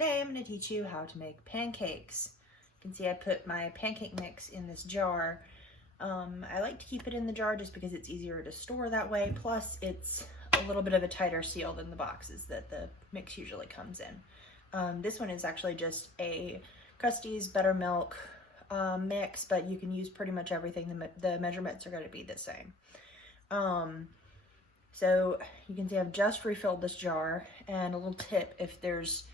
today I'm going to teach you how to make pancakes. You can see I put my pancake mix in this jar. I like to keep it in the jar just because it's easier to store that way, plus it's a little bit of a tighter seal than the boxes that the mix usually comes in. This one is actually just a Krusteaz buttermilk mix, but you can use pretty much everything. The measurements are going to be the same. So you can see I've just refilled this jar, and a little tip, if there's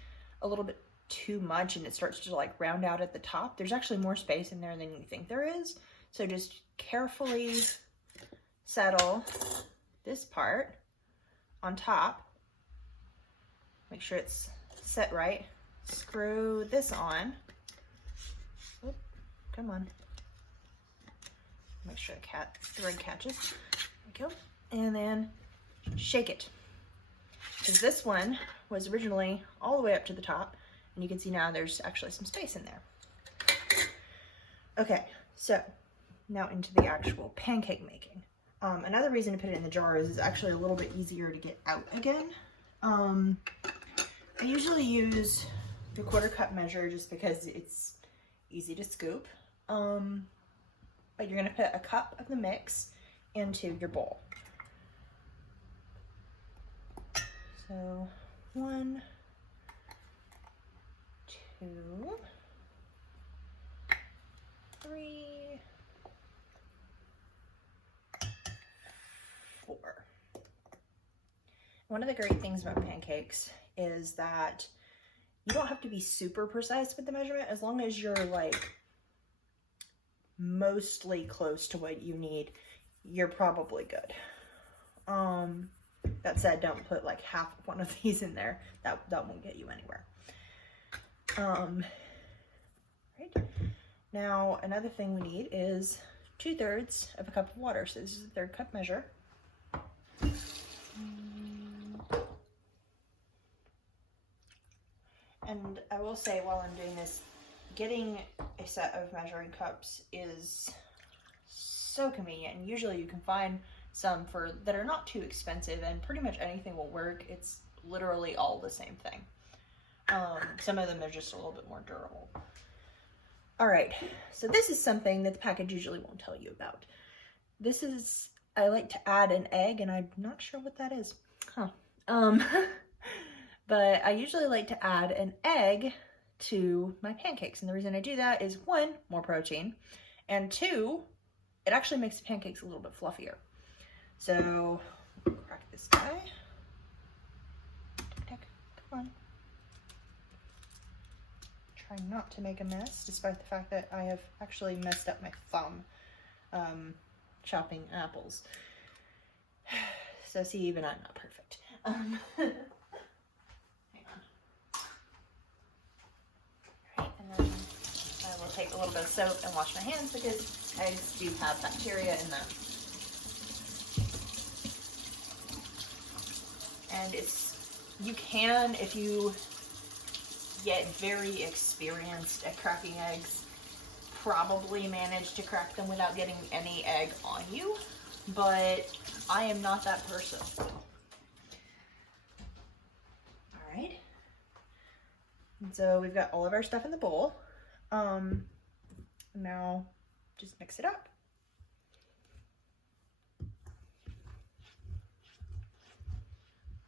a little bit too much and it starts to like round out at the top, there's actually more space in there than you think there is. So just carefully settle this part on top. Make sure it's set right. Screw this on. Oop, come on. Make sure the thread catches. There we go. And then shake it. Because this one was originally all the way up to the top, and you can see now there's actually some space in there. Okay, so now into the actual pancake making. Another reason to put it in the jar is it's actually a little bit easier to get out again. I usually use the 1/4 cup measure just because it's easy to scoop. But you're gonna put a cup of the mix into your bowl. So 1, 2, 3, 4. One of the great things about pancakes is that you don't have to be super precise with the measurement, as long as you're like mostly close to what you need, you're probably good. That said, don't put like half of one of these in there. That won't get you anywhere. Right. Now, another thing we need is 2/3 of a cup of water. So this is a 1/3 cup measure. And I will say, while I'm doing this, getting a set of measuring cups is so convenient. And usually you can find some that are not too expensive, and pretty much anything will work. It's literally all the same thing. Some of them are just a little bit more durable. All right, so this is something that the package usually won't tell you about. I like to add an egg, and I'm not sure what that is. But I usually like to add an egg to my pancakes. And the reason I do that is, 1, more protein, and 2, it actually makes the pancakes a little bit fluffier. So, crack this guy. Come on. Try not to make a mess, despite the fact that I have actually messed up my thumb chopping apples. So see, even I'm not perfect. Hang on. Alright, and then I will take a little bit of soap and wash my hands because eggs do have bacteria in them. And you can, if you get very experienced at cracking eggs, probably manage to crack them without getting any egg on you, but I am not that person. All right. And so we've got all of our stuff in the bowl. Now just mix it up.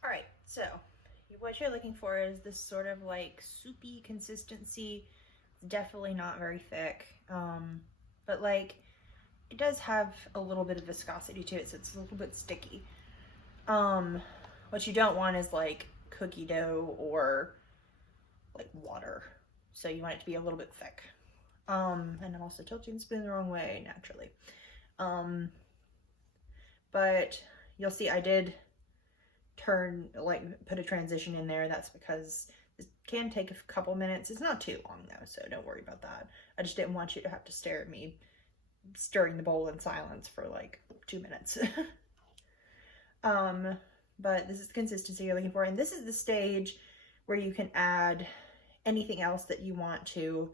All right, so what you're looking for is this sort of like soupy consistency. It's definitely not very thick, but like it does have a little bit of viscosity to it, so it's a little bit sticky. What you don't want is like cookie dough or like water, so you want it to be a little bit thick. And I'm also tilting the spoon the wrong way naturally. But you'll see I did put a transition in there. That's because it can take a couple minutes. It's not too long though, so don't worry about that. I just didn't want you to have to stare at me stirring the bowl in silence for like 2 minutes. But this is the consistency you're looking for, and this is the stage where you can add anything else that you want to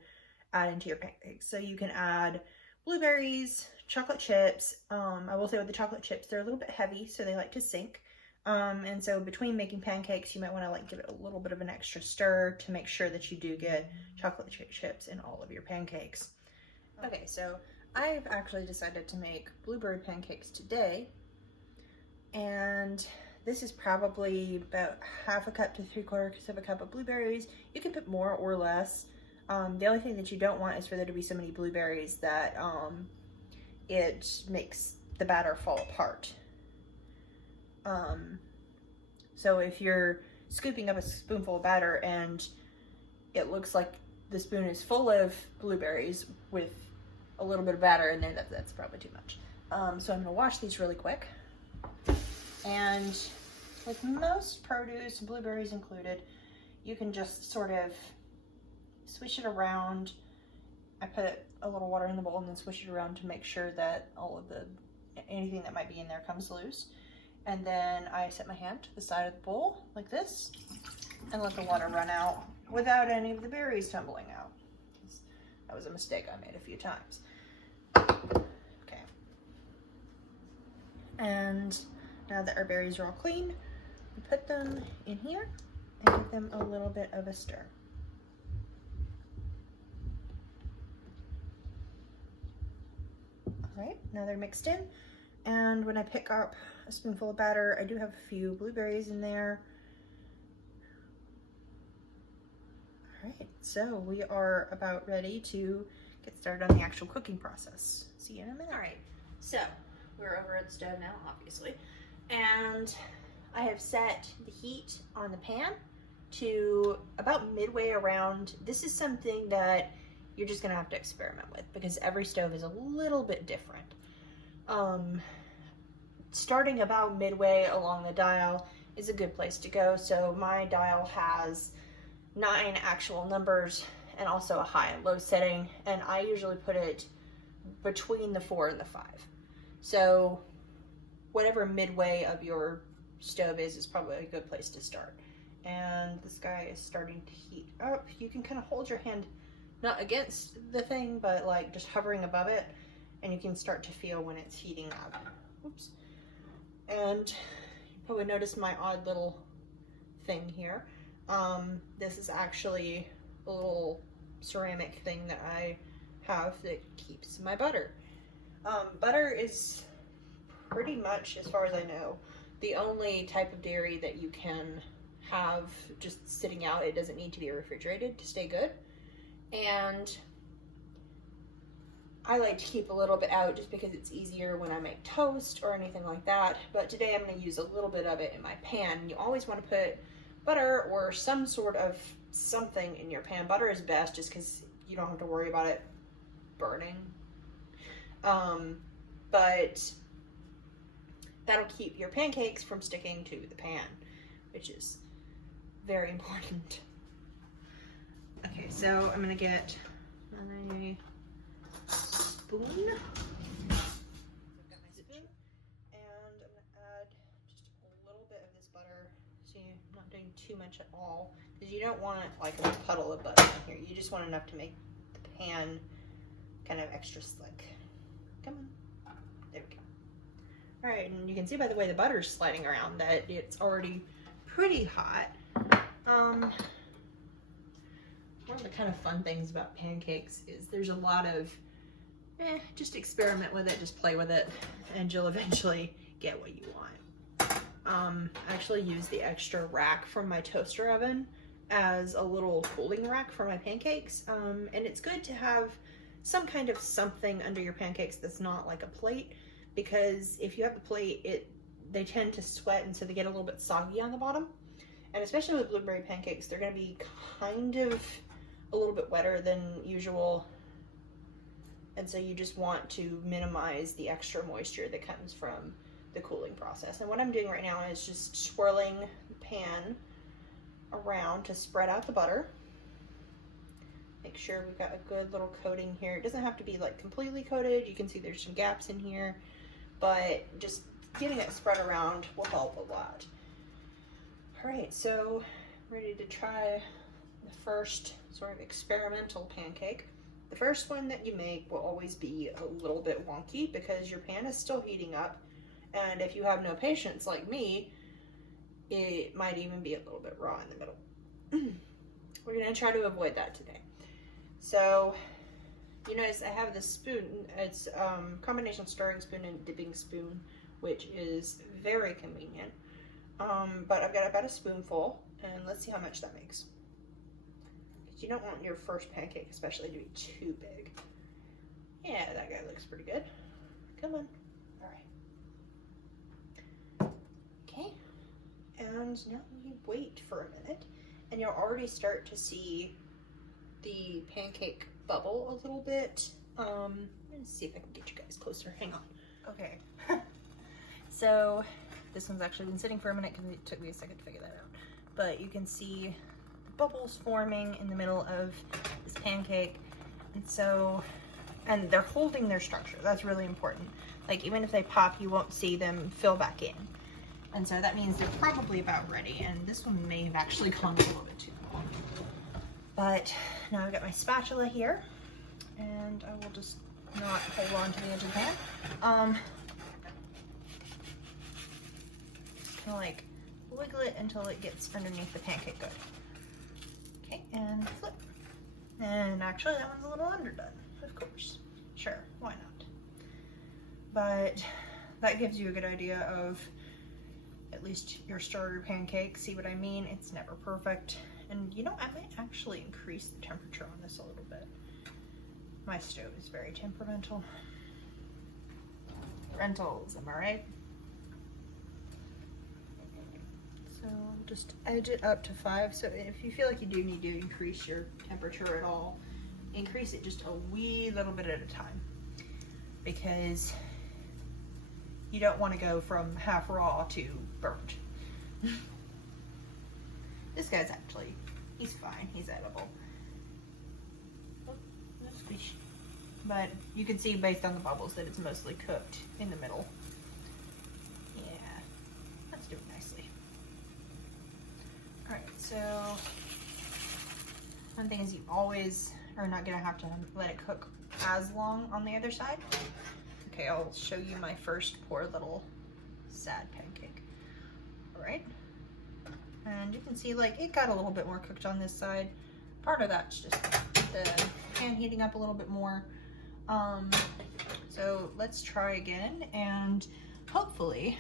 add into your pancakes. So you can add blueberries, chocolate chips. I will say with the chocolate chips, they're a little bit heavy, so they like to sink. And so between making pancakes, you might want to like give it a little bit of an extra stir to make sure that you do get chocolate chips in all of your pancakes. Okay, so I've actually decided to make blueberry pancakes today, and this is probably about half a cup to 3/4 of a cup of blueberries. You can put more or less. The only thing that you don't want is for there to be so many blueberries that it makes the batter fall apart. So if you're scooping up a spoonful of batter and it looks like the spoon is full of blueberries with a little bit of batter in there, that's probably too much. So I'm gonna wash these really quick. And with most produce, blueberries included, you can just sort of swish it around. I put a little water in the bowl and then swish it around to make sure that all of anything that might be in there comes loose. And then I set my hand to the side of the bowl like this and let the water run out without any of the berries tumbling out. That was a mistake I made a few times. Okay. And now that our berries are all clean, we put them in here and give them a little bit of a stir. All right, now they're mixed in. And when I pick up a spoonful of batter, I do have a few blueberries in there. All right, so we are about ready to get started on the actual cooking process. See you in a minute. All right, so we're over at the stove now, obviously. And I have set the heat on the pan to about midway around. This is something that you're just gonna have to experiment with because every stove is a little bit different. Starting about midway along the dial is a good place to go. So my dial has 9 actual numbers and also a high and low setting, and I usually put it between the 4 and the 5. So whatever midway of your stove is probably a good place to start. And this guy is starting to heat up. You can kind of hold your hand not against the thing, but like just hovering above it, and you can start to feel when it's heating up. Oops. And you probably noticed my odd little thing here. This is actually a little ceramic thing that I have that keeps my butter. Butter is pretty much, as far as I know, the only type of dairy that you can have just sitting out. It doesn't need to be refrigerated to stay good. And I like to keep a little bit out just because it's easier when I make toast or anything like that. But today I'm going to use a little bit of it in my pan. You always want to put butter or some sort of something in your pan. Butter is best just because you don't have to worry about it burning. But that'll keep your pancakes from sticking to the pan, which is very important. Okay, so I'm going to get my spoon. I've got my spoon, and I'm going to add just a little bit of this butter. So you're not doing too much at all, because you don't want like a puddle of butter in here. You just want enough to make the pan kind of extra slick. Come on. There we go. All right, and you can see by the way the butter's sliding around that it's already pretty hot. One of the kind of fun things about pancakes is there's a lot of just experiment with it, just play with it, and you'll eventually get what you want. I actually use the extra rack from my toaster oven as a little cooling rack for my pancakes, and it's good to have some kind of something under your pancakes that's not like a plate, because if you have the plate, they tend to sweat, and so they get a little bit soggy on the bottom. And especially with blueberry pancakes, they're going to be kind of a little bit wetter than usual, and so you just want to minimize the extra moisture that comes from the cooling process. And what I'm doing right now is just swirling the pan around to spread out the butter. Make sure we've got a good little coating here. It doesn't have to be like completely coated. You can see there's some gaps in here, but just getting it spread around will help a lot. All right, so ready to try the first sort of experimental pancake. The first one that you make will always be a little bit wonky because your pan is still heating up, and if you have no patience like me, it might even be a little bit raw in the middle. We're gonna try to avoid that today. So you notice I have this spoon. It's combination stirring spoon and dipping spoon, which is very convenient. But I've got about a spoonful, and let's see how much that makes. Because you don't want your first pancake especially to be too big. Yeah, that guy looks pretty good. Come on. All right. Okay. And now we wait for a minute, and you'll already start to see the pancake bubble a little bit. Let's see if I can get you guys closer. Hang on. Okay. So this one's actually been sitting for a minute because it took me a second to figure that out. But you can see the bubbles forming in the middle of this pancake. And they're holding their structure. That's really important. Like, even if they pop, you won't see them fill back in. And so that means they're probably about ready. And this one may have actually gone a little bit too long. But now I've got my spatula here, and I will just not hold on to the edge of the pan. Just kind of like wiggle it until it gets underneath the pancake good. Okay, and flip. And actually that one's a little underdone, of course. Sure, why not? But that gives you a good idea of at least your starter pancake. See what I mean? It's never perfect. And you know, I might actually increase the temperature on this a little bit. My stove is very temperamental. Rentals, am I right? So just edge it up to 5. So if you feel like you do need to increase your temperature at all, increase it just a wee little bit at a time. Because you don't want to go from half raw to burnt. This guy's actually, he's fine, he's edible. Oh, no squish. But you can see based on the bubbles that it's mostly cooked in the middle. Yeah, that's doing nicely. Alright, so one thing is you always are not gonna have to let it cook as long on the other side. Okay, I'll show you my first poor little sad pancake. Alright. And you can see, like, it got a little bit more cooked on this side. Part of that's just the pan heating up a little bit more. So let's try again and hopefully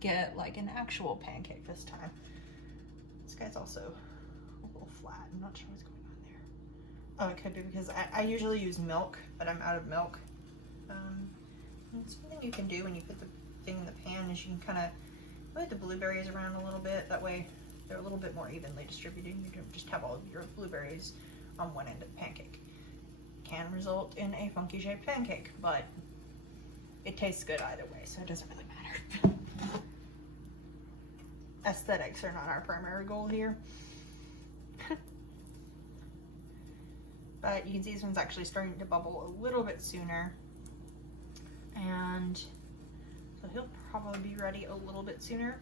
get like an actual pancake this time. This guy's also a little flat. I'm not sure what's going on there. Oh, it could be because I usually use milk, but I'm out of milk. Something you can do when you put the thing in the pan is you can kind of move the blueberries around a little bit. That way they're a little bit more evenly distributed. You don't just have all of your blueberries on one end of the pancake. Can result in a funky shaped pancake, but it tastes good either way, so it doesn't really matter. Aesthetics are not our primary goal here. But you can see this one's actually starting to bubble a little bit sooner. And so he'll probably be ready a little bit sooner.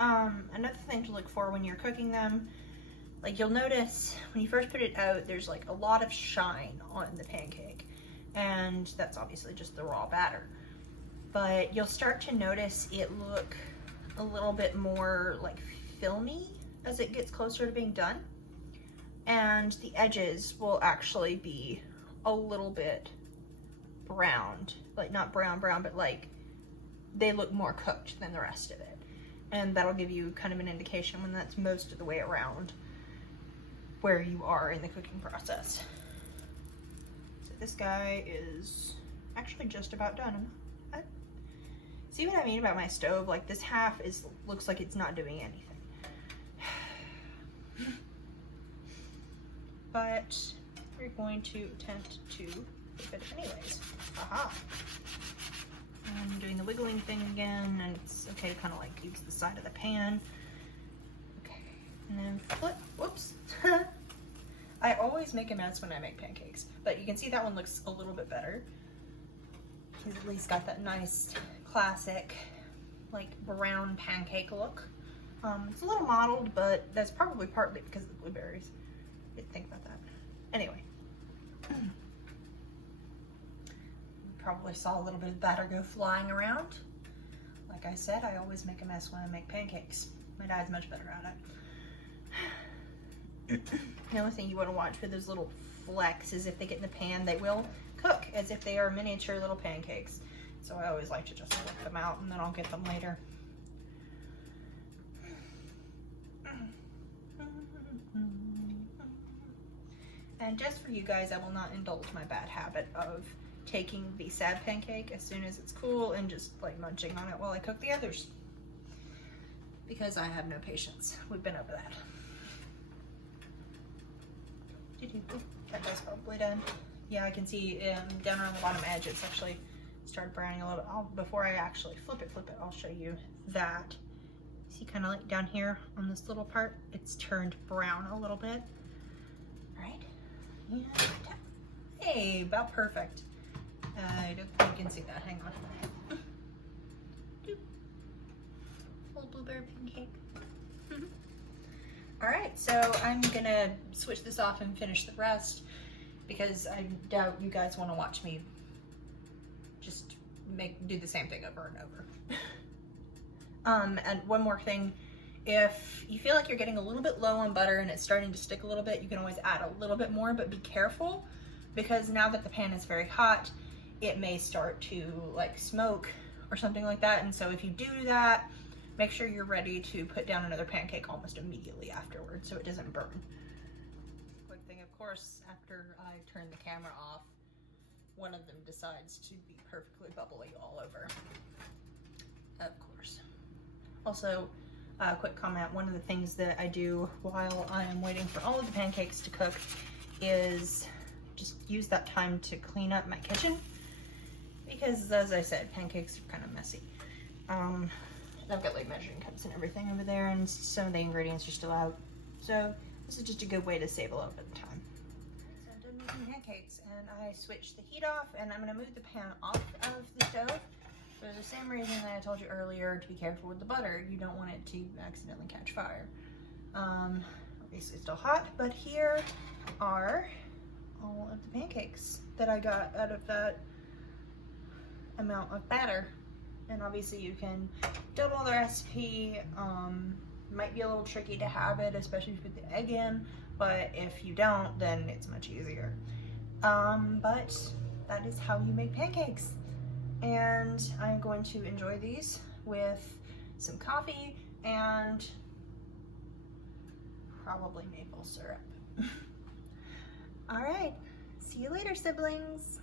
Another thing to look for when you're cooking them, like you'll notice when you first put it out, there's like a lot of shine on the pancake. And that's obviously just the raw batter. But you'll start to notice it look a little bit more like filmy as it gets closer to being done. And the edges will actually be a little bit browned, like not brown, but like they look more cooked than the rest of it. And that'll give you kind of an indication when that's most of the way around where you are in the cooking process. So this guy is actually just about done. See what I mean about my stove? Like this half looks like it's not doing anything. But we're going to attempt to flip it anyways. Aha! I'm doing the wiggling thing again, and it's okay to kind of like use the side of the pan. Okay, and then flip. Whoops! I always make a mess when I make pancakes, but you can see that one looks a little bit better. He's at least got that nice classic like brown pancake look. It's a little mottled, but that's probably partly because of the blueberries. Didn't think about that. Anyway. Probably saw a little bit of batter go flying around. Like I said, I always make a mess when I make pancakes. My dad's much better at it. The only thing you want to watch for those little flecks is if they get in the pan, they will cook as if they are miniature little pancakes. So I always like to just whip them out and then I'll get them later. And just for you guys, I will not indulge my bad habit of taking the sad pancake as soon as it's cool and just like munching on it while I cook the others. Because I have no patience. We've been over that. That guy's probably done. Yeah, I can see down around the bottom edge, it's actually started browning a little bit. Before I actually flip it, I'll show you that. See kind of like down here on this little part, it's turned brown a little bit. Right? Yeah. Hey, about perfect. I don't think you can see that. Hang on. Full blueberry pancake. All right, so I'm gonna switch this off and finish the rest because I doubt you guys want to watch me just do the same thing over and over. And one more thing, if you feel like you're getting a little bit low on butter and it's starting to stick a little bit, you can always add a little bit more, but be careful because now that the pan is very hot, it may start to like smoke or something like that. And so if you do that, make sure you're ready to put down another pancake almost immediately afterwards so it doesn't burn. Quick thing, of course, after I turn the camera off, one of them decides to be perfectly bubbly all over. Of course. Also, quick comment, one of the things that I do while I am waiting for all of the pancakes to cook is just use that time to clean up my kitchen because, as I said, pancakes are kind of messy. I've got like measuring cups and everything over there and some of the ingredients are still out. So this is just a good way to save a little bit of time. So I'm done making pancakes and I switched the heat off and I'm gonna move the pan off of the stove for the same reason that I told you earlier to be careful with the butter. You don't want it to accidentally catch fire. Obviously it's still hot, but here are all of the pancakes that I got out of that amount of batter. And obviously you can double the recipe. Might be a little tricky to have it, especially if you put the egg in, but if you don't, then it's much easier. But that is how you make pancakes. And I'm going to enjoy these with some coffee and probably maple syrup. All right, see you later, siblings.